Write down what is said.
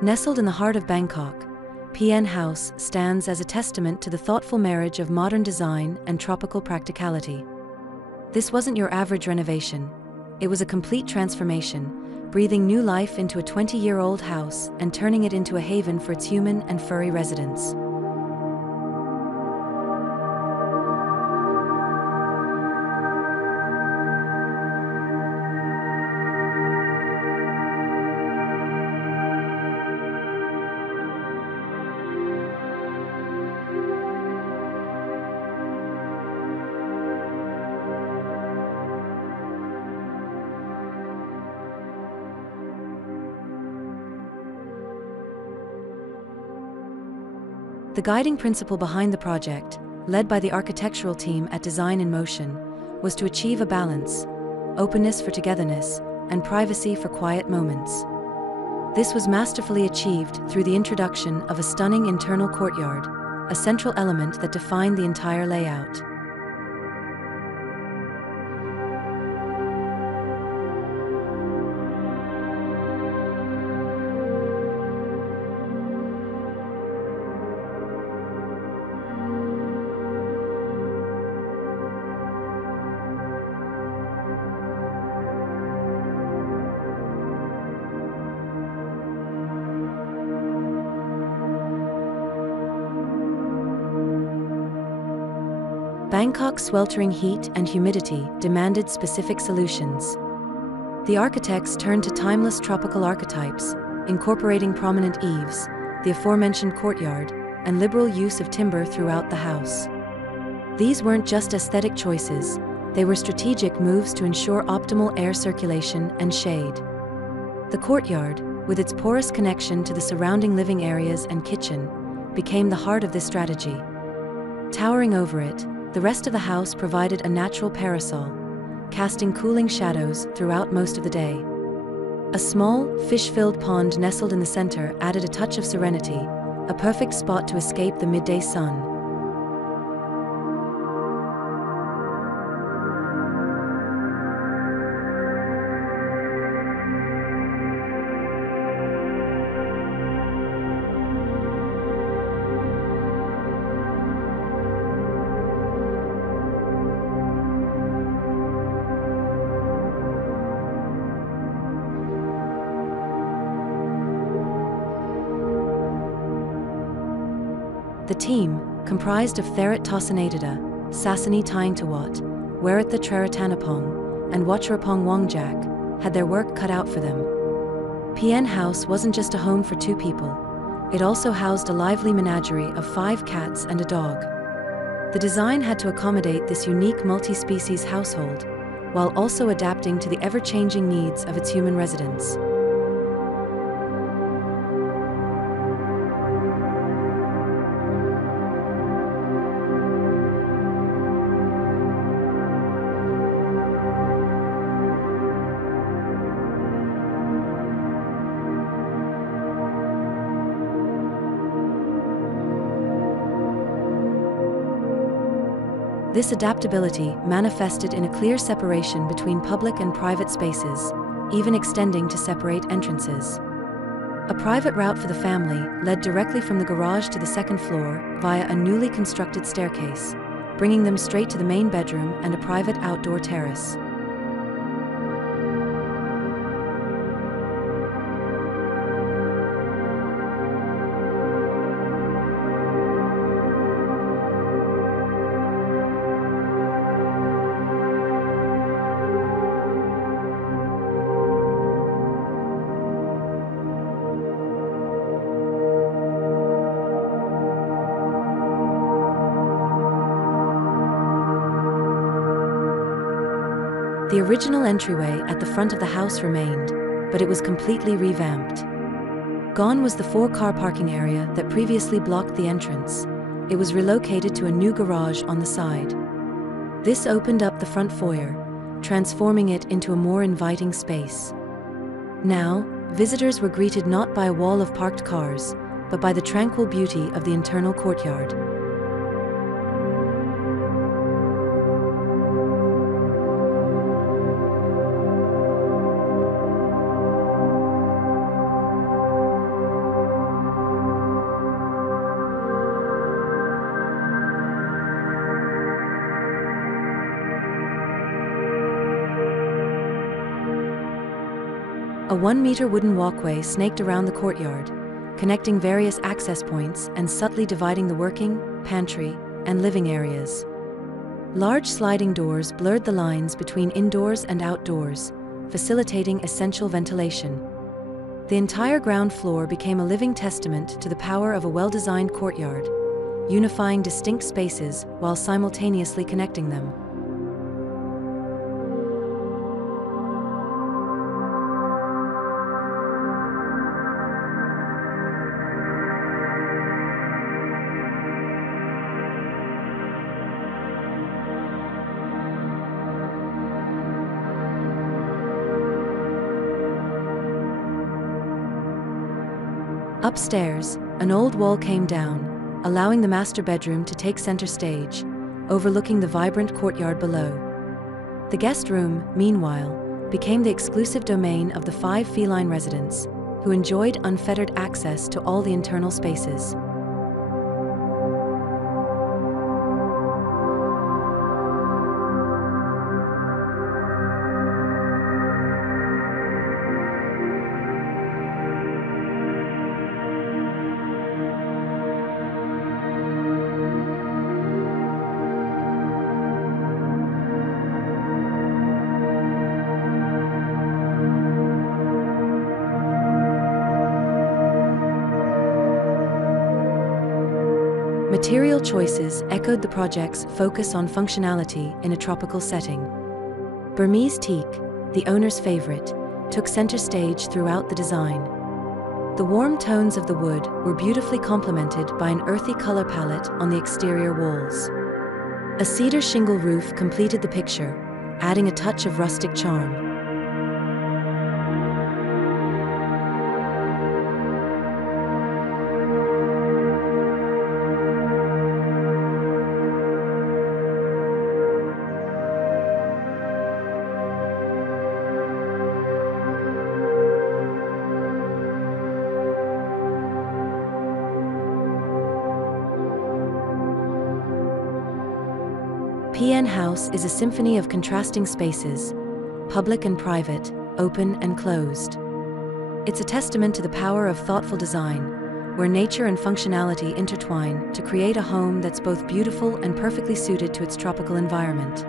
Nestled in the heart of Bangkok, PN House stands as a testament to the thoughtful marriage of modern design and tropical practicality. This wasn't your average renovation. It was a complete transformation, breathing new life into a 20-year-old house and turning it into a haven for its human and furry residents. The guiding principle behind the project, led by the architectural team at Design in Motion, was to achieve a balance: openness for togetherness and privacy for quiet moments. This was masterfully achieved through the introduction of a stunning internal courtyard, a central element that defined the entire layout. Bangkok's sweltering heat and humidity demanded specific solutions. The architects turned to timeless tropical archetypes, incorporating prominent eaves, the aforementioned courtyard, and liberal use of timber throughout the house. These weren't just aesthetic choices, they were strategic moves to ensure optimal air circulation and shade. The courtyard, with its porous connection to the surrounding living areas and kitchen, became the heart of this strategy. Towering over it, the rest of the house provided a natural parasol, casting cooling shadows throughout most of the day. A small, fish-filled pond nestled in the center added a touch of serenity, a perfect spot to escape the midday sun. The team, comprised of Theret Tosanatida, Sasani Tyingtawat, Weret the Treratanapong, and Watcherapong Wongjak, had their work cut out for them. PN House wasn't just a home for two people, it also housed a lively menagerie of 5 cats and a dog. The design had to accommodate this unique multi-species household, while also adapting to the ever-changing needs of its human residents. This adaptability manifested in a clear separation between public and private spaces, even extending to separate entrances. A private route for the family led directly from the garage to the second floor via a newly constructed staircase, bringing them straight to the main bedroom and a private outdoor terrace. The original entryway at the front of the house remained, but it was completely revamped. Gone was the 4-car parking area that previously blocked the entrance. It was relocated to a new garage on the side. This opened up the front foyer, transforming it into a more inviting space. Now, visitors were greeted not by a wall of parked cars, but by the tranquil beauty of the internal courtyard. A 1-meter wooden walkway snaked around the courtyard, connecting various access points and subtly dividing the working, pantry, and living areas. Large sliding doors blurred the lines between indoors and outdoors, facilitating essential ventilation. The entire ground floor became a living testament to the power of a well-designed courtyard, unifying distinct spaces while simultaneously connecting them. Upstairs, an old wall came down, allowing the master bedroom to take center stage, overlooking the vibrant courtyard below. The guest room, meanwhile, became the exclusive domain of the 5 feline residents, who enjoyed unfettered access to all the internal spaces. Material choices echoed the project's focus on functionality in a tropical setting. Burmese teak, the owner's favorite, took center stage throughout the design. The warm tones of the wood were beautifully complemented by an earthy color palette on the exterior walls. A cedar shingle roof completed the picture, adding a touch of rustic charm. PN House is a symphony of contrasting spaces, public and private, open and closed. It's a testament to the power of thoughtful design, where nature and functionality intertwine to create a home that's both beautiful and perfectly suited to its tropical environment.